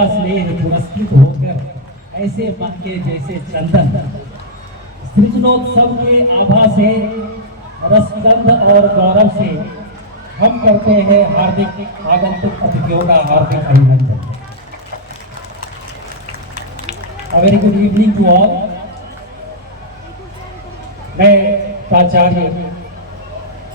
सदा स्नेह पुरस्कृत होकर ऐसे मन के जैसे चंदन। सृजनोत्सव के आभा से, रसगंध और गौरव से हम करते हैं हार्दिक आगंतुक अतिथियों का हार्दिक अभिनंदन। A very good evening to all। मैं प्राचार्य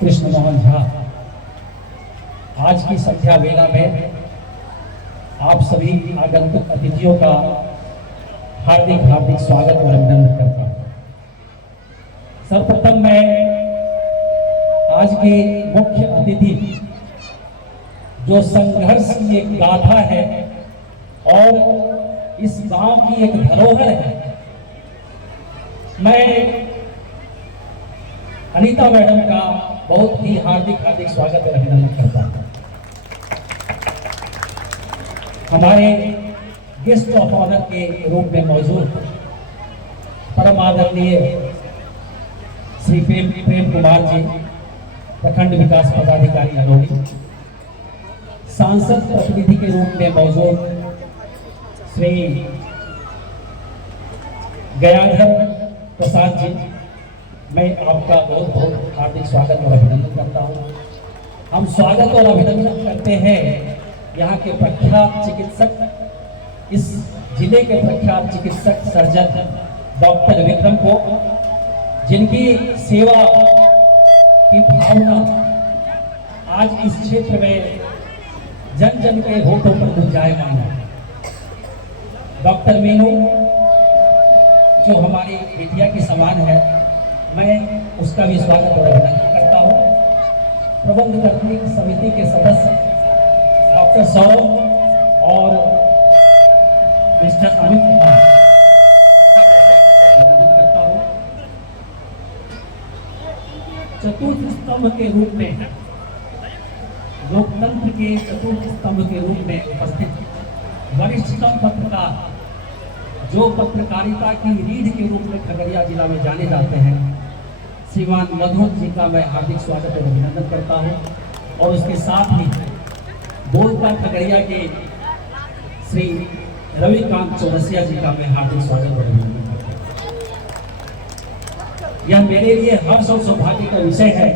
कृष्ण मोहन झा आज की संध्या वेला में आप सभी आगंतुक अतिथियों का हार्दिक हार्दिक स्वागत और अभिनंदन करता हूँ। सर्वप्रथम मैं आज के मुख्य अतिथि जो संघर्ष की एक गाथा है और इस गांव की एक धरोहर है, मैं अनीता मैडम का बहुत ही हार्दिक हार्दिक स्वागत और अभिनंदन करता हूँ। हमारे गेस्ट ऑफ ऑनर के रूप में मौजूद परम आदरणीय श्री प्रेम कुमार जी, प्रखंड विकास पदाधिकारी हरदोई, सांसद प्रतिनिधि के रूप में मौजूद श्री गयाधर प्रसाद जी, मैं आपका बहुत बहुत हार्दिक स्वागत और अभिनंदन करता हूँ। हम स्वागत और अभिनंदन करते हैं यहाँ के प्रख्यात चिकित्सक, इस जिले के प्रख्यात चिकित्सक सर्जन डॉक्टर विक्रम को, जिनकी सेवा की भावना आज इस क्षेत्र में जन जन के होठों पर गुंजायमान है। डॉक्टर मीनू जो हमारी बिटिया की समान है, मैं उसका भी स्वागत और अभिनंदन करता हूँ। प्रबंध करती समिति के सदस्य डॉक्टर सौरभ और मिस्टर अमित कुमार अभिनंदन करता हूँ। चतुर्थ स्तंभ के रूप में, लोकतंत्र के चतुर्थ स्तंभ के रूप में उपस्थित वरिष्ठतम पत्रकार, जो पत्रकारिता की रीढ़ के रूप में खगड़िया जिला में जाने जाते हैं, श्रीमान मधुर जी का मैं हार्दिक स्वागत और अभिनंदन करता हूं। और उसके साथ ही बोलता खगड़िया के श्री रविकांत चौरसिया जी का मैं हार्दिक स्वागत और अभिनंदन करता हूं। यह मेरे लिए हर्ष और सौभाग्य का विषय है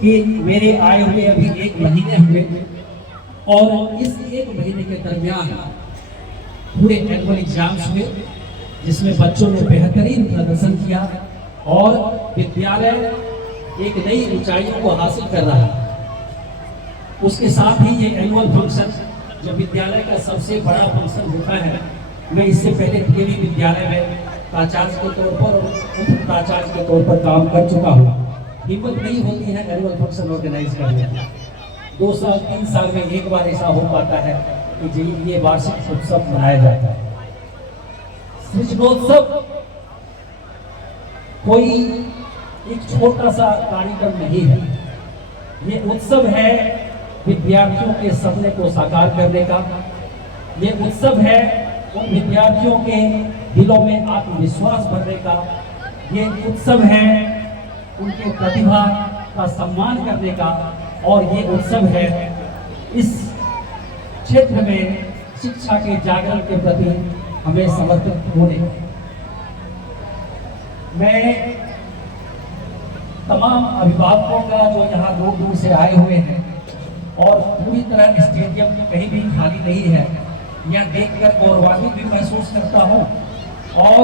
कि मेरे आए हुए अभी 1 महीने हुए और इस 1 महीने के दरमियान पूरे एनुअल एग्जाम्स हुए, जिसमें बच्चों ने बेहतरीन प्रदर्शन किया और विद्यालय एक नई ऊंचाइयों को हासिल कर रहा है। उसके साथ ही ये एनुअल फंक्शन जो विद्यालय का सबसे बड़ा फंक्शन होता है, मैं इससे पहले डीएवी विद्यालय में प्राचार्य के तौर पर और उप प्राचार्य के तौर पर काम कर चुका हूँ। हिम्मत नहीं होती है एनुअल फंक्शन ऑर्गेनाइज करने की। 2 साल 3 साल में एक बार ऐसा हो पाता है कि ये वार्षिक उत्सव मनाया जाता है। सृजनोत्सव कोई एक छोटा सा कार्यक्रम नहीं है, ये उत्सव है विद्यार्थियों के सपने को साकार करने का। ये उत्सव है उन विद्यार्थियों के दिलों में आत्मविश्वास भरने का। ये उत्सव है उनके प्रतिभा का सम्मान करने का। और ये उत्सव है इस क्षेत्र में शिक्षा के जागरण के प्रति हमें समर्पित होने। मैं तमाम अभिभावकों का जो यहाँ दूर दूर से आए हुए हैं और पूरी तरह स्टेडियम कहीं भी खाली नहीं है, यह देखकर गौरवान्वित भी महसूस करता हूँ। और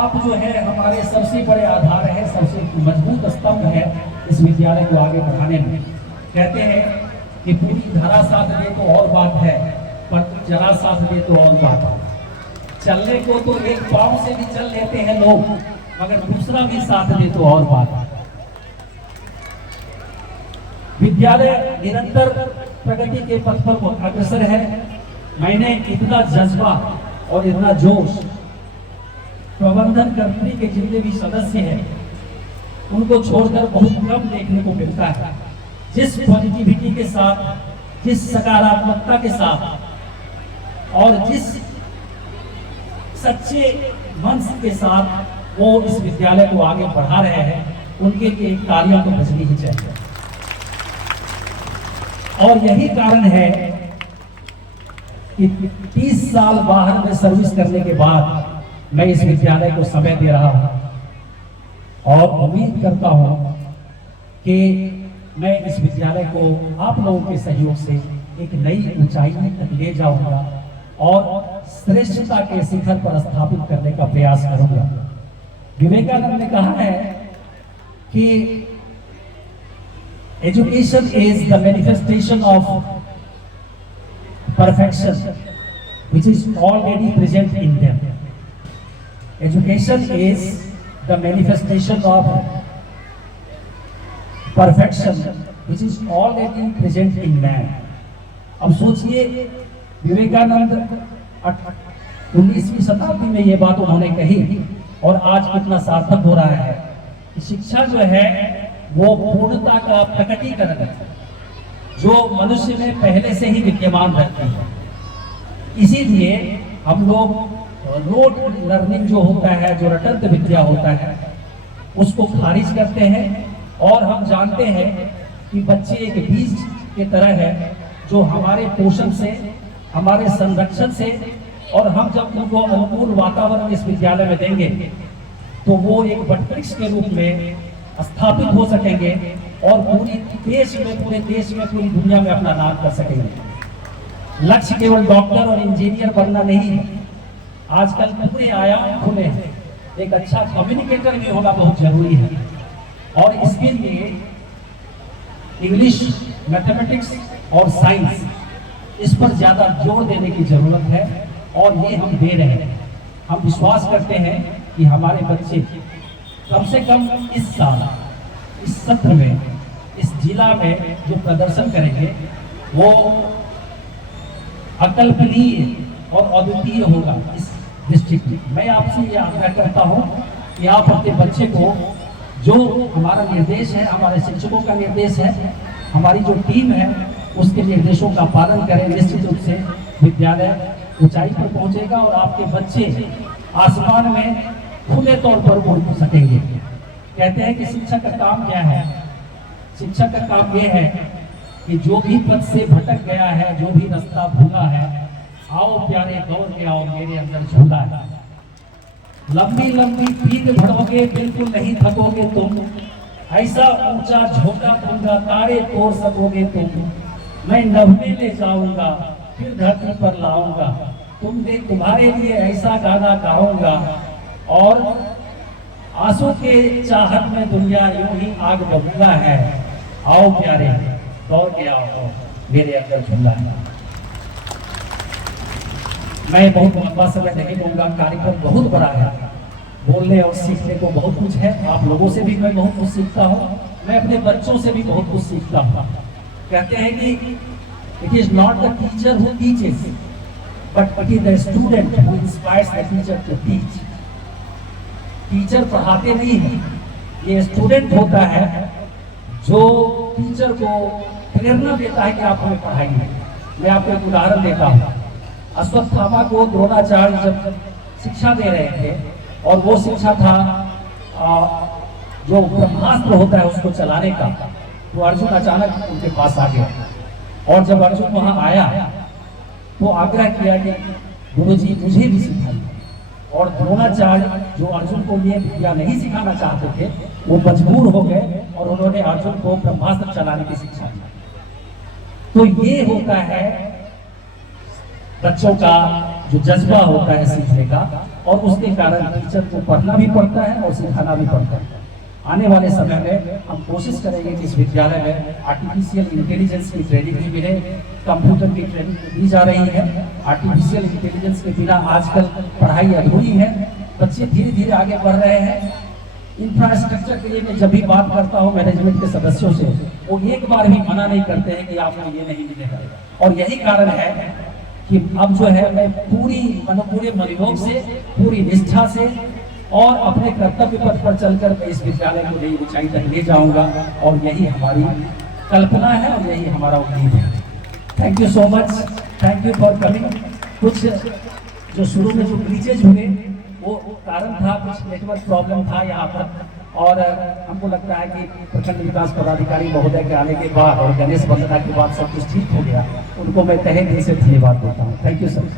आप जो है हमारे सबसे बड़े आधार है, सबसे मजबूत स्तंभ है इस विद्यालय को आगे बढ़ाने में। कहते हैं कि पूरी धरा साथ दे तो और बात है, पर जरा साथ दे तो और बात है। चलने को तो एक पांव से भी चल लेते हैं लोग, मगर दूसरा भी साथ दे तो और बात है। विद्यालय निरंतर प्रगति के पथ पर अग्रसर है। मैंने इतना जज्बा और इतना जोश प्रबंधन कमेटी के जितने भी सदस्य हैं उनको छोड़कर बहुत कम देखने को मिलता है। जिस पॉजिटिविटी के साथ, जिस सकारात्मकता के साथ और जिस सच्चे मन के साथ वो इस विद्यालय को आगे बढ़ा रहे हैं, उनके लिए तालियां तो बजनी ही चाहिए। और यही कारण है कि 30 साल बाहर में सर्विस करने के बाद मैं इस विद्यालय को समय दे रहा हूं और उम्मीद करता हूं कि मैं इस विद्यालय को आप लोगों के सहयोग से एक नई ऊंचाई तक ले जाऊंगा और श्रेष्ठता के शिखर पर स्थापित करने का प्रयास करूंगा। विवेकानंद ने कहा है कि education is the manifestation of perfection which is already present in them. Education is the manifestation of perfection which is already present in man. अब सोचिए विवेकानंद 19वीं शताब्दी में ये बात उन्होंने कही और आज कितना सार्थक हो रहा है कि शिक्षा जो है वो पूर्णता का प्रकटीकरण है जो मनुष्य में पहले से ही विद्यमान रहती है। इसीलिए हम लोग रोट लर्निंग जो होता है, जो रटंत विद्या होता है, उसको खारिज करते हैं और हम जानते हैं कि बच्चे एक बीज के तरह है जो हमारे पोषण से, हमारे संरक्षण से और हम जब उनको अनुकूल वातावरण इस विद्यालय में देंगे तो वो एक वटवृक्ष के रूप में स्थापित हो सकेंगे और पूरे देश में, पूरी दुनिया में अपना नाम कर सकेंगे। लक्ष्य केवल डॉक्टर और इंजीनियर बनना नहीं है, आजकल पूरे आयाम खुले हैं। एक अच्छा कम्युनिकेटर भी होना बहुत जरूरी है और इसके लिए इंग्लिश, मैथमेटिक्स और साइंस, इस पर ज्यादा जोर देने की जरूरत है और ये हम दे रहे हैं। हम विश्वास करते हैं कि हमारे बच्चे कम से कम इस साल, इस सत्र में, इस जिला में जो प्रदर्शन करेंगे वो अकल्पनीय और अद्वितीय होगा इस डिस्ट्रिक्ट में। मैं आपसे ये आग्रह करता हूँ कि आप अपने बच्चे को, जो हमारा निर्देश है, हमारे शिक्षकों का निर्देश है, हमारी जो टीम है, उसके निर्देशों का पालन करें। निश्चित रूप से विद्यालय ऊंचाई पर पहुंचेगा और आपके बच्चे आसमान में खुले तौर पर उड़ सकेंगे। कहते हैं कि शिक्षक का काम क्या है? शिक्षक का काम यह है कि जो भी पथ से भटक गया है, जो भी रास्ता भूला है, आओ प्यारे दौड़ के आओ, मेरे अंदर झूला है। लंबी लंबी पीठ भरोगे, बिल्कुल नहीं थकोगे तुम, ऐसा ऊंचा झोंका दूंगा, तारे तोड़ सकोगे तुम। मैं नभने ले जाऊंगा, फिर धरती पर लाऊंगा, तुम्हारे लिए ऐसा गाना गाऊंगा और आंसू के चाहत में दुनिया यूं ही आग बबूला है। आओ प्यारे दौड़ के आओ, मेरे अंदर झूला है। मैं बहुत लंबा समय नहीं लूंगा, कार्यक्रम बहुत बड़ा है, बोलने और सीखने को बहुत कुछ है। आप लोगों से भी मैं बहुत कुछ सीखता हूँ, मैं अपने बच्चों से भी बहुत कुछ सीखता हूँ। कहते हैं कि it is not the teacher who teaches but it is the student who inspires the teacher to teach. Teacher पढ़ाते नहीं है, ये स्टूडेंट होता है जो टीचर को प्रेरणा देता है कि आप हमें पढ़ाइए। मैं आपको एक उदाहरण देता हूँ। अश्वत्थामा को द्रोणाचार्य जब शिक्षा दे रहे थे और वो शिक्षा था जो ब्रह्मास्त्र होता है उसको चलाने का, तो अर्जुन अचानक उनके पास आ गया और जब अर्जुन वहां आया तो आग्रह किया कि गुरुजी मुझे भी सिखाइए। और द्रोणाचार्य जो अर्जुन को ये विद्या नहीं सिखाना चाहते थे, वो मजबूर हो गए और उन्होंने अर्जुन को ब्रह्मास्त्र चलाने की शिक्षा दी। तो ये होता है बच्चों का जो जज्बा होता है सीखने का, और उसके कारण टीचर को पढ़ना भी पड़ता है और सिखाना भी पड़ता है। आने वाले समय में हम कोशिश करेंगे कि इस विद्यालय में आर्टिफिशियल इंटेलिजेंस की ट्रेनिंग भी मिले, कंप्यूटर की ट्रेनिंग दी जा रही है। आर्टिफिशियल इंटेलिजेंस के बिना आजकल पढ़ाई अधूरी है, बच्चे धीरे धीरे आगे बढ़ रहे हैं। इंफ्रास्ट्रक्चर के लिए मैं जब भी बात करता हूँ मैनेजमेंट के सदस्यों से, वो एक बार भी मना नहीं करते हैं कि आपको ये नहीं मिलेगा। और यही कारण है कि अब जो है मैं पूरे मनोयोग से, पूरी निष्ठा से और अपने कर्तव्य पथ पर चलकर मैं इस विद्यालय को नई ऊंचाई तक ले जाऊंगा, और यही हमारी कल्पना है और यही हमारा उम्मीद है। Thank you so much, thank you for coming. कुछ जो शुरू में जो ग्लिचेज हुए वो कारण था, कुछ नेटवर्क प्रॉब्लम था यहाँ पर, और हमको लगता है कि प्रखंड विकास पदाधिकारी महोदय के आने के बाद और गणेश वंदना के बाद सब कुछ ठीक हो गया। उनको मैं तहे दिल से धन्यवाद देता हूँ। Thank you sir.